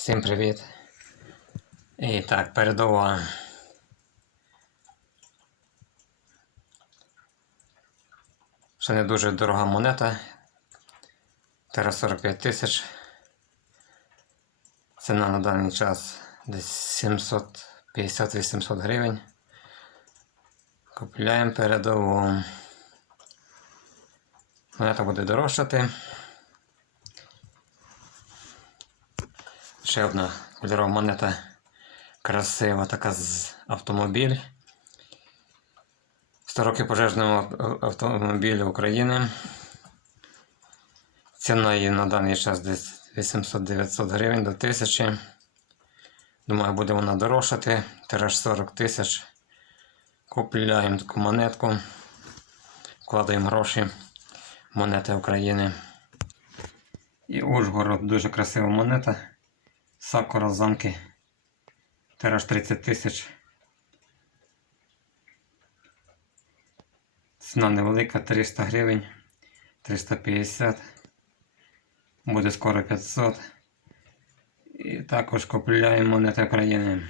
Всім привіт. І так, передова. Ще не дуже дорога монета. Тера 45 тисяч. Ціна на даний час десь 750-800 гривень. Купляємо передову. Монета буде дорожчати. Ще одна кольорова монета. Красива така з автомобіль. 100 років пожежного автомобіля України. Ціна її на даний час десь 800-900 гривень до 1000. Думаю, буде вона дорожчати. Тираж 40 тисяч. Купляємо таку монетку. Вкладаємо гроші. Монети України. І Ужгород дуже красива монета. Сакура замки. Тираж 30 тисяч. Ціна невелика 300 гривень. 350. Буде скоро 500. І також купляємо монети України.